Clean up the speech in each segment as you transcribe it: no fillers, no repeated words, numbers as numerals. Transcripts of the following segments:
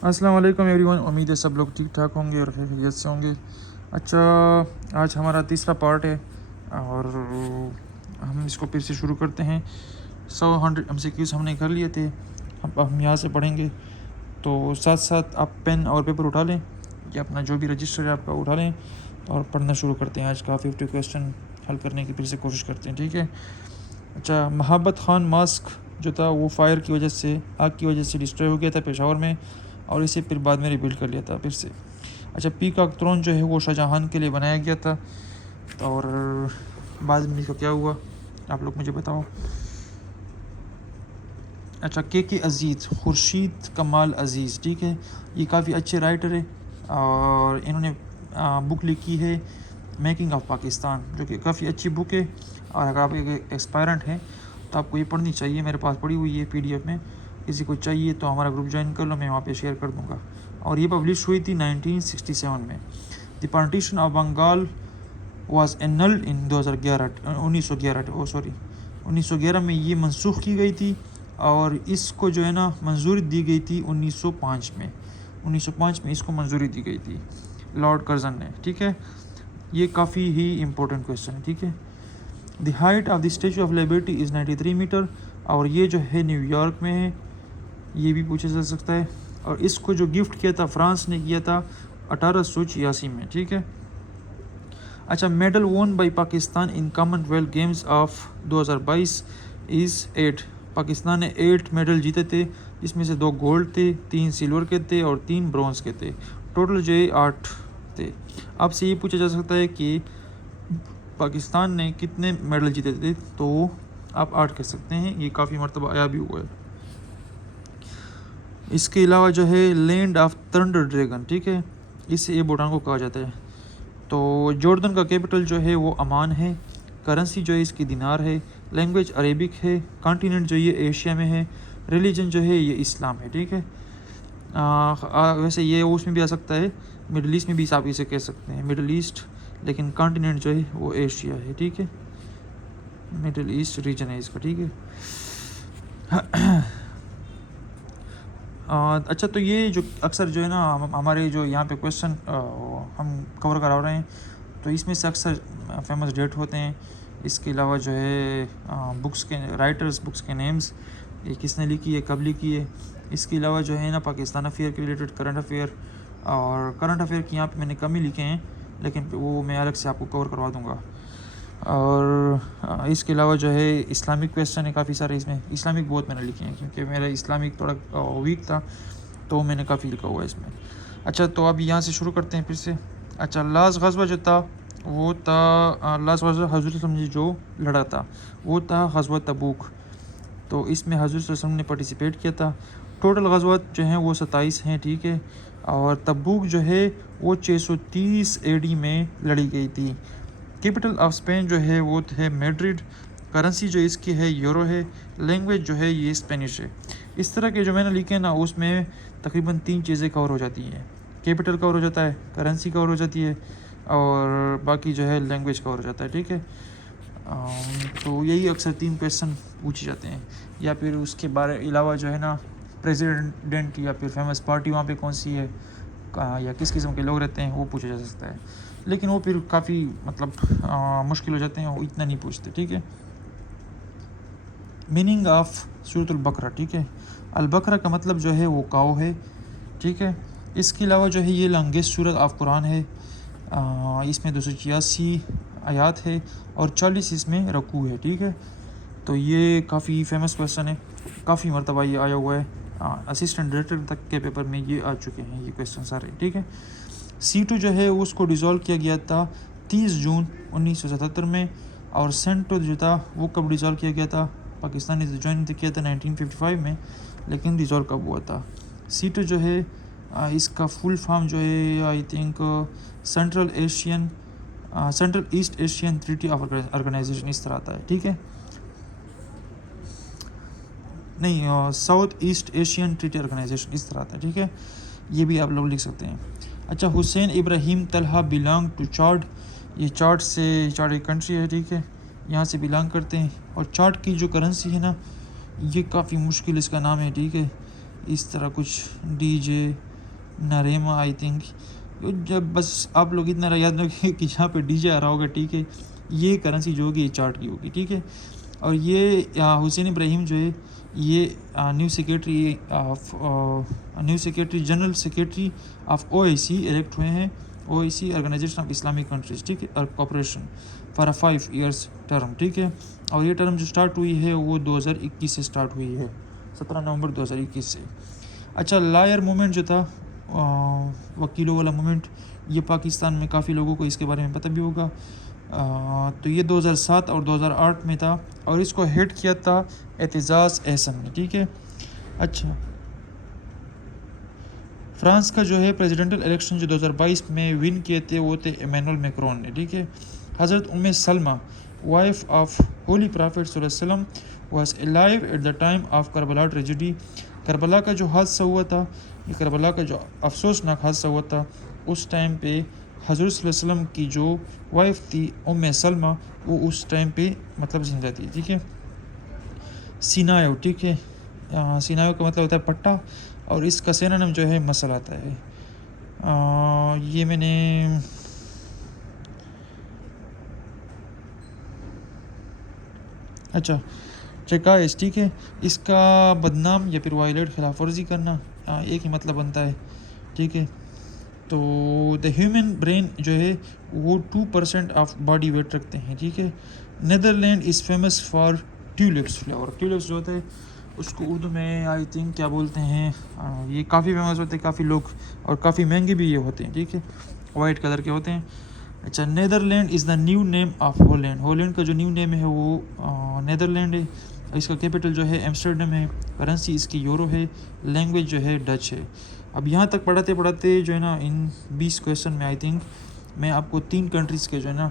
अस्सलाम वालेकुम एवरीवन। उम्मीद है सब लोग ठीक ठाक होंगे और खैरियत से होंगे। अच्छा, आज हमारा तीसरा पार्ट है और हम इसको फिर से शुरू करते हैं। 100 MCQs हमने कर लिए थे, हम यहाँ से पढ़ेंगे। तो साथ साथ आप पेन और पेपर उठा लें या अपना जो भी रजिस्टर है आपका उठा लें और पढ़ना शुरू करते हैं। आज का 50 क्वेश्चन हल करने की फिर से कोशिश करते हैं, ठीक है। अच्छा, महाबत खान मास्क जो था वो फायर की वजह से, आग की वजह से डिस्ट्रॉय हो गया था पेशावर में, और इसे फिर बाद में रिबिल्ड कर लिया था फिर से। अच्छा, पीकॉक थ्रोन जो है वो शाहजहां के लिए बनाया गया था, और बाद में इसका क्या हुआ आप लोग मुझे बताओ। अच्छा, के अज़ीज़, खुर्शीद कमाल अज़ीज़, ठीक है, ये काफ़ी अच्छे राइटर है और इन्होंने बुक लिखी है मेकिंग ऑफ पाकिस्तान, जो कि काफ़ी अच्छी बुक है। और अगर आप एक एक्सपायरेंट हैं तो आपको ये पढ़नी चाहिए। मेरे पास पड़ी हुई है PDF में, किसी को चाहिए तो हमारा ग्रुप ज्वाइन कर लो, मैं वहाँ पे शेयर कर दूँगा। और ये पब्लिश हुई थी 1967 में। The partition of Bengal was annulled in 1911 में ये मनसूख की गई थी, और इसको जो है ना मंजूरी दी गई थी 1905 में। 1905 में इसको मंजूरी दी गई थी लॉर्ड कर्जन ने, ठीक है। ये काफ़ी ही इम्पोर्टेंट क्वेश्चन है, ठीक है। The height of the Statue of Liberty is 93 metre, और ये जो है न्यूयॉर्क में है, ये भी पूछा जा सकता है। और इसको जो गिफ्ट किया था फ्रांस ने किया था 1886 में, ठीक है। अच्छा, मेडल वोन by Pakistan in Commonwealth games of 2022 is 8। Pakistan ने 8 मेडल जीते थे, जिसमें से 2 गोल्ड थे, 3 सिल्वर के थे और 3 ब्रॉन्ज के थे। टोटल जो है 8 थे। आपसे ये पूछा जा सकता है कि पाकिस्तान ने कितने मेडल जीते थे, तो आप 8 कह सकते हैं। ये काफ़ी मरतबा आया भी हुआ है। इसके अलावा जो है लैंड ऑफ थंडर ड्रैगन, ठीक है, इसे ये भूटान को कहा जाता है। तो जॉर्डन का कैपिटल जो है वो अमान है। करेंसी जो है इसकी दिनार है। लैंग्वेज अरेबिक है। कॉन्टिनेंट जो ये एशिया में है। रिलीजन जो है ये इस्लाम है, ठीक है। वैसे ये उसमें भी आ सकता है, मिडल ईस्ट में भी आप इसे कह सकते हैं, मिडल ईस्ट, लेकिन कॉन्टिनेंट जो है वो एशिया है, ठीक है। मिडल ईस्ट रीजन है इसका, ठीक है। अच्छा, तो ये जो अक्सर जो है ना हमारे जो यहाँ पे क्वेश्चन हम कवर करा रहे हैं, तो इसमें से अक्सर फेमस डेट होते हैं। इसके अलावा जो है बुक्स के राइटर्स, बुक्स के नेम्स, ये किसने लिखी है, कब लिखी है। इसके अलावा जो है ना पाकिस्तान अफेयर के रिलेटेड करंट अफेयर, और करंट अफेयर की यहाँ पे मैंने कम ही लिखे हैं, लेकिन वो मैं अलग से आपको कवर करवा दूँगा। और इसके अलावा जो है इस्लामिक क्वेश्चन है काफ़ी सारे। इसमें इस्लामिक बहुत मैंने लिखे हैं, क्योंकि मेरा इस्लामिक थोड़ा वीक था, तो मैंने काफ़ी लिखा हुआ है इसमें। अच्छा, तो अब यहाँ से शुरू करते हैं फिर से। अच्छा, लास्ट गज़वा जो था वो था, लास्ट गज़वा हज़रत ने जो लड़ा था वो था गज़वा तबूक। तो इसमें हज़रत ने पार्टिसिपेट किया था। टोटल गज़वात जो हैं वो 27 हैं, ठीक है। और तबूक जो है वो 630 AD में लड़ी गई थी। कैपिटल ऑफ स्पेन जो है वो है मैड्रिड। करेंसी जो इसकी है यूरो है। लैंग्वेज जो है ये स्पेनिश है। इस तरह के जो मैंने लिखे ना उसमें तकरीबन 3 चीज़ें कवर हो जाती हैं। कैपिटल कवर हो जाता है, करेंसी कवर हो जाती है, और बाकी जो है लैंग्वेज कवर हो जाता है, ठीक है। तो यही अक्सर 3 क्वेश्चन पूछे जाते हैं। या फिर उसके बारे अलावा जो है ना प्रेसिडेंट या फिर फेमस पार्टी वहाँ पे कौन सी है, या किस किस्म के लोग रहते हैं, वो पूछा जा सकता है। लेकिन वो फिर काफ़ी मतलब मुश्किल हो जाते हैं, वो इतना नहीं पूछते, ठीक है। मीनिंग ऑफ सूरत अल-बकरा, ठीक है। अल-बकरा का मतलब जो है वो काऊ है, ठीक है। इसके अलावा जो है ये लॉन्गेस्ट सूरत ऑफ कुरान है। इसमें 286 आयात है और 40 इसमें रकू है, ठीक है। तो ये काफ़ी फेमस क्वेश्चन है, काफ़ी मरतबा ये आया हुआ है। असिस्टेंट डायरेक्टर तक के पेपर में ये आ चुके हैं ये क्वेश्चन सारे, ठीक है। C2 जो है उसको डिज़ोल्व किया गया था 30 जून 1977 में। और सेंटो जो था वो कब डिज़ोल्व किया गया था, पाकिस्तान ने ज्वाइन किया था 1955 में, लेकिन डिज़ोल्व कब हुआ था। C2 जो है इसका फुल फॉर्म जो है I think Central East Asian Treaty of Organisation, इस तरह आता है, ठीक है। नहीं, South East Asian Treaty Organisation, इस तरह आता है, ठीक है। ये भी आप लोग लिख सकते हैं। अच्छा, हुसैन इब्राहिम तलहा बिलोंग टू चाड। ये चाड एक कंट्री है, ठीक है, यहाँ से बिलोंग करते हैं। और चाड की जो करेंसी है ना, ये काफ़ी मुश्किल इसका नाम है, ठीक है। इस तरह कुछ DJ नरेमा आई थिंक। जब बस आप लोग इतना याद रखें कि यहाँ पे डीजे आ रहा होगा, ठीक है। ये करेंसी जो होगी ये चार्ट की होगी, ठीक है। और ये हुसैन इब्राहिम जो है ये new secretary general secretary of OIC elect हुए हैं। OIC Organisation of Islamic Countries, ठीक है, और cooperation for a 5 years term, ठीक है। और ये टर्म जो स्टार्ट हुई है वो 2021 से स्टार्ट हुई है, 17 नवंबर 2021 से। अच्छा, लायर मूवमेंट जो था, वकीलों वाला मूवमेंट, ये पाकिस्तान में काफ़ी लोगों को इसके बारे में पता भी होगा। तो ये 2007 और 2008 में था और इसको हेड किया था एतजाज़ एहसन ने, ठीक है। अच्छा, फ्रांस का जो है प्रेसिडेंटल इलेक्शन जो 2022 में विन किए थे वो थे इमैनुअल मैक्रोन ने, ठीक है। Hazrat Umme Salma wife of holy prophet सल्लल्लाहु अलैहि वसल्लम was alive at the time of Karbala tragedy. Karbala का जो हादसा हुआ था, ये करबला का जो अफसोसनाक हादसा हुआ था, उस टाइम पे हज़रत सल्लल्लाहु अलैहि वसल्लम की जो वाइफ थी उम्मे सलमा, वो उस टाइम पे मतलब जिंदा थी, ठीक है। सीनायो, ठीक है। सीनायो का मतलब होता है पट्टा और इसका सिनोनिम जो है मसल आता है। ये मैंने अच्छा चेकाइस, ठीक है, इसका बदनाम या फिर वायलेट खिलाफ वर्जी करना, एक ही मतलब बनता है, ठीक है। तो द ह्यूमन ब्रेन जो है वो 2% ऑफ बॉडी वेट रखते हैं, ठीक है। Netherland is famous for tulips flower. Tulips जो होते हैं उसको उर्दू में आई थिंक क्या बोलते हैं, ये काफ़ी फेमस होते हैं, काफ़ी लोग, और काफ़ी महंगे भी ये होते हैं, ठीक है, वाइट कलर के होते हैं। अच्छा, Netherland is the new name of Holland. Holland का जो न्यू नेम है वो नीदरलैंड है। इसका कैपिटल जो है एम्स्टर्डम है। करेंसी इसकी यूरो है। लैंग्वेज जो है डच है। अब यहाँ तक पढ़ाते पढ़ाते जो है ना, इन 20 क्वेश्चन में आई थिंक मैं आपको 3 कंट्रीज़ के जो है ना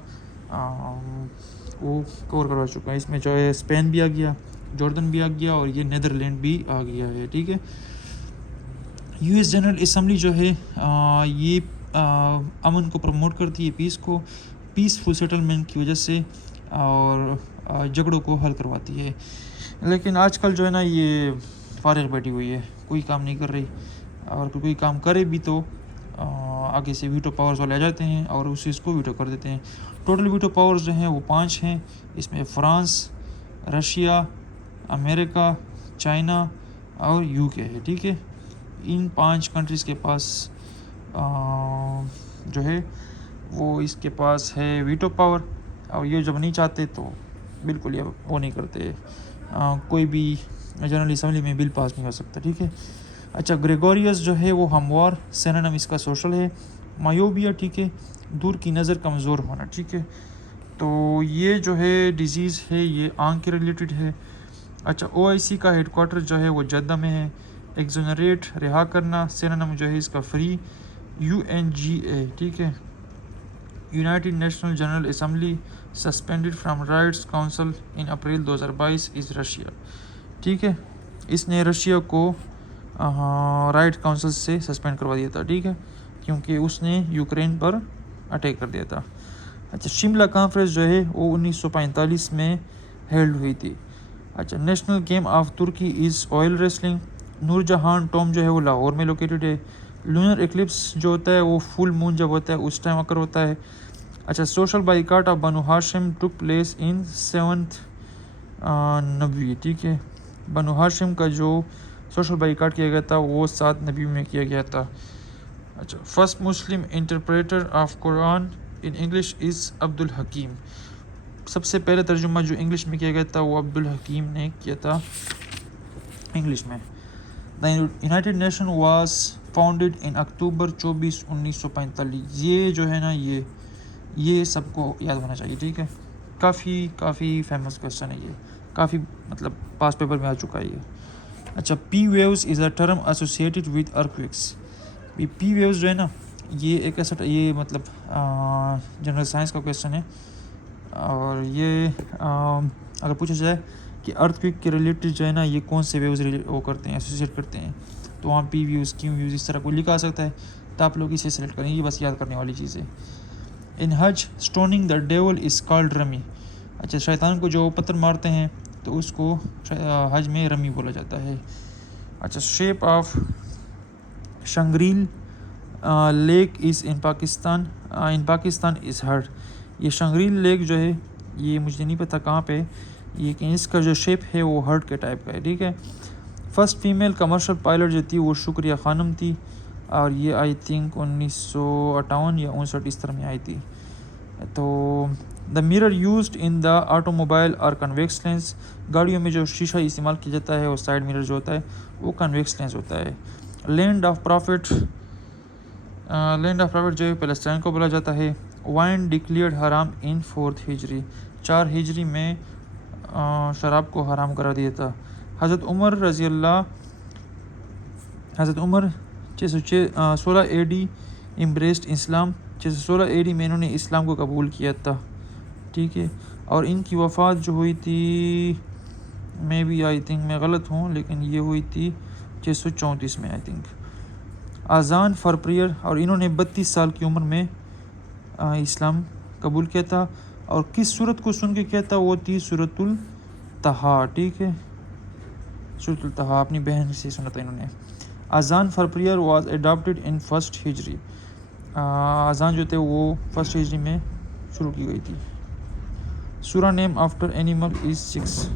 वो कवर करवा चुका है। इसमें जो है स्पेन भी आ गया, जॉर्डन भी आ गया और ये नीदरलैंड भी आ गया है, ठीक है। US जनरल असम्बली जो है ये अमन को प्रमोट करती है, पीस को, पीसफुल सेटलमेंट की वजह से, और झगड़ों को हल करवाती है। लेकिन आजकल जो है ना ये फारिग बैठी हुई है, कोई काम नहीं कर रही, और कोई काम करे भी तो आगे से वीटो पावर्स वाले आ जाते हैं और उस चीज़ को वीटो कर देते हैं। टोटल वीटो पावर्स जो हैं वो 5 हैं। इसमें फ्रांस, रशिया, अमेरिका, चाइना और UK है, ठीक है। इन 5 कंट्रीज़ के पास जो है वो इसके पास है वीटो पावर, और ये जब नहीं चाहते तो बिल्कुल ये वो नहीं करते, कोई भी जनरल असम्बली में बिल पास नहीं हो सकता, ठीक है। अच्छा, ग्रेगोरियस जो है वो हमवार, सिनोनिम इसका सोशल है। मायोबिया, ठीक है, दूर की नज़र, कमज़ोर होना, ठीक है। तो ये जो है डिजीज़ है ये आँख के रिलेटेड है। अच्छा, OIC का हेडक्वार्टर जो है वो जद्दा में है। एक्सोनरेट, रिहा करना, सिनोनिम जो है इसका फ्री, UNGA, ठीक है। United national general assembly suspended from rights council in April 2022 is Russia, ठीक है। इसने रशिया को राइट काउंसिल से सस्पेंड करवा दिया था, ठीक है, क्योंकि उसने यूक्रेन पर अटैक कर दिया था। अच्छा, शिमला कॉन्फ्रेंस जो है वो 1945 में हेल्ड हुई थी। अच्छा, national game of Turkey is oil wrestling. Nurjahan tomb जो है वो लाहौर में लोकेटेड है। लूनर एक्लिप्स जो होता है वो फुल मून जब होता है उस टाइम अकर होता है। अच्छा, social boycott of Banu Hashim took place in 7th नबी, ठीक है। बनु हाशिम का जो सोशल बाइकाट किया गया था वो 7 नबी में किया गया था। अच्छा, first Muslim interpreter of Quran in English is Abdul Hakim. सबसे पहले तर्जुमा जो इंग्लिश में किया गया था वो अब्दुल हकीम ने किया था इंग्लिश में। The United Nation was founded in October 24, 1945। ये जो है ना ये सबको याद होना चाहिए, ठीक है। काफ़ी फेमस क्वेश्चन है ये, काफ़ी मतलब पास पेपर में आ चुका है ये। अच्छा, P waves is a term associated with earthquakes. P waves जो है ना ये एक ऐसा, ये मतलब जनरल साइंस का क्वेश्चन है, और ये अगर पूछा जाए कि अर्थक्वेक के रिलेटेड जो है ना ये कौन से वेव्स वो करते हैं, एसोसिएट करते हैं, तो वहाँ P waves, Q waves इस तरह कोई लिखा आ सकता है, तो आप लोग इसे सेलेक्ट करें, ये बस याद करने वाली चीज़ है। इन हज stoning the devil is called rummy. अच्छा, शैतान को जो पत्थर मारते हैं तो उसको हज में रमी बोला जाता है। अच्छा, shape of Shangrila lake is in Pakistan is heart. ये शंगरील लेक जो है ये मुझे नहीं पता कहाँ पे, लेकिन इसका जो शेप है वो हर्ट के टाइप का है, ठीक है। फर्स्ट फीमेल कमर्शियल पायलट जो थी वो शुक्रिया खानम थी, और ये आई थिंक 1958 या 59 इस तरह में आई थी। तो the mirror used in the automobile और कन्वेक्स लेंस, गाड़ियों में जो शीशा इस्तेमाल किया जाता है और साइड मिरर जो होता है वो कन्वेक्स लेंस होता है। लैंड ऑफ प्रॉफिट जो है पैलेस्टाइन को बोला जाता है। वाइन डिक्लेयर्ड हराम इन 4th हिजरी, 4 हिजरी में शराब को हराम करा दिया था। हज़रत उमर 16 AD एम्ब्रेस्ड इस्लाम, 616 AD में इन्होंने इस्लाम को कबूल किया था, ठीक है। और इनकी वफ़ात जो हुई थी, मैं भी आई थिंक मैं गलत हूँ, लेकिन ये हुई थी 634 में आई थिंक। आज़ान फॉर प्रेयर, और इन्होंने 32 साल की उम्र में इस्लाम कबूल किया था। और किस सूरत को सुन के किया था, वो थी सूरतुल तहा, ठीक है, सूरतुल तहा, अपनी बहन से सुना था इन्होंने। आज़ान for prayer was adopted in 1st हिजरी, आज़ान जो थे वो 1st हिजरी में शुरू की गई थी। सूरा नेम आफ्टर एनिमल इज़ 6।